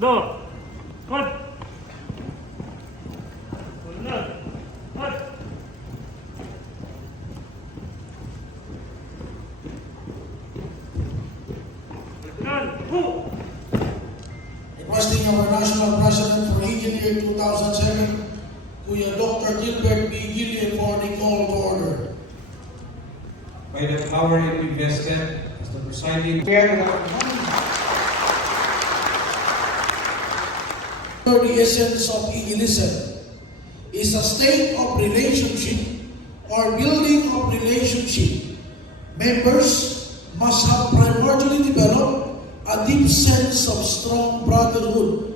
Do. Hot. Hot. Hot. Requesting our National President for Eagle Year 2007, Kuya Dr. Gilbert B. Gillian for the call to order. By the power it invested as the presiding The essence of Eagleism is a state of relationship or building of relationship. Members must have primordially developed a deep sense of strong brotherhood.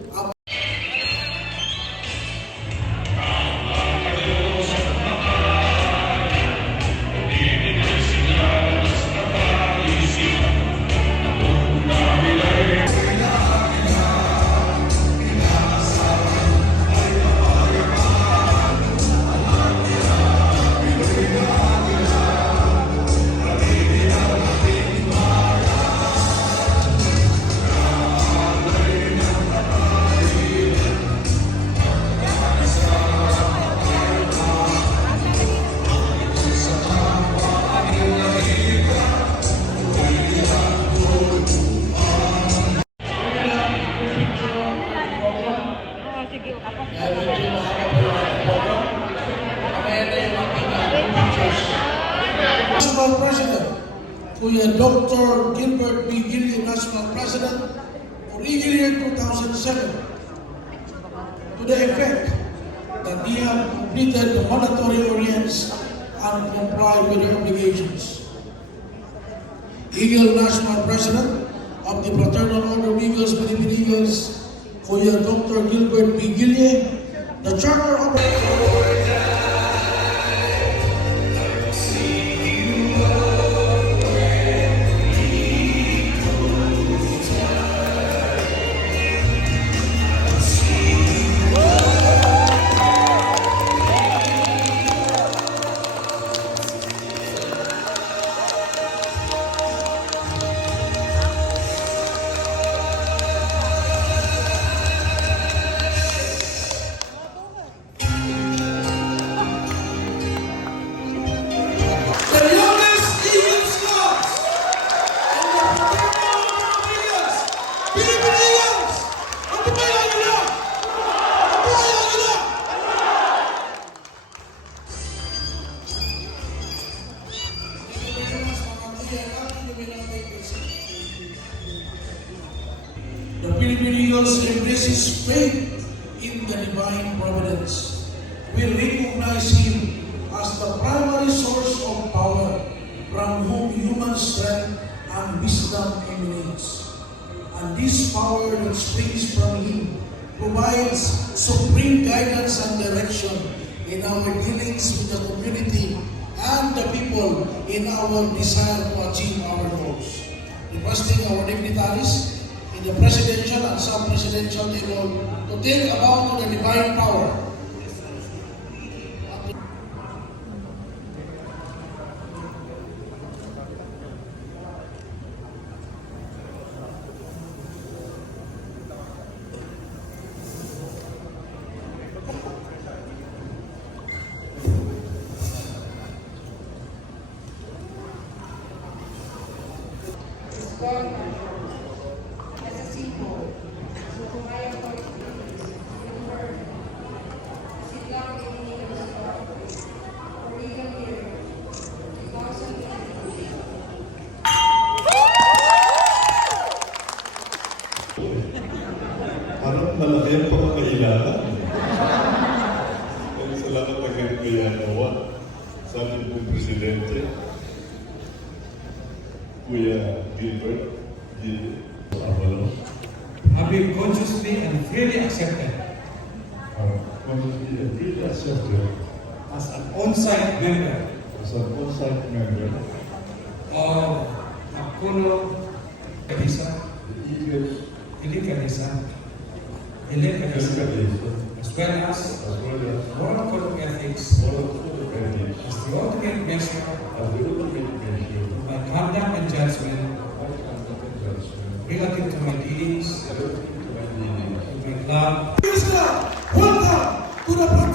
National President, Kuya Dr. Gilbert B. Gillian, National President for Eagle Year 2007, to the effect that they have completed the mandatory orients and complied with their obligations. Eagle National President of the Fraternal Order of Eagles, Philippine Eagles, Kuya Dr. Gilbert B. Gillian, the Charter of The Philippine Eagles embraces faith in the divine providence. We recognize Him as the primary source of power from whom human strength and wisdom emanates. And this power that springs from Him provides supreme guidance and direction in our dealings with the community and the people in our desire to achieve our goals. Requesting our dignitaries in the presidential and sub-presidential table to take about the divine power. As a symbol, kaya ko Masidlak for Eagle Year 2008. Parang malaki ang pagkakailangan. Kaya salamat na ganit kaya nawa sa ating pong Presidente, Kuya Gilbert Gillian. have been consciously and freely accepted Consciously and freely accepted as an on-site member as an on-site member of Akuno Kadisa, the Eagles Kadisa, as well as moral code of ethics as the ultimate measure of my conduct and judgment relative to my dealings love. Welcome to the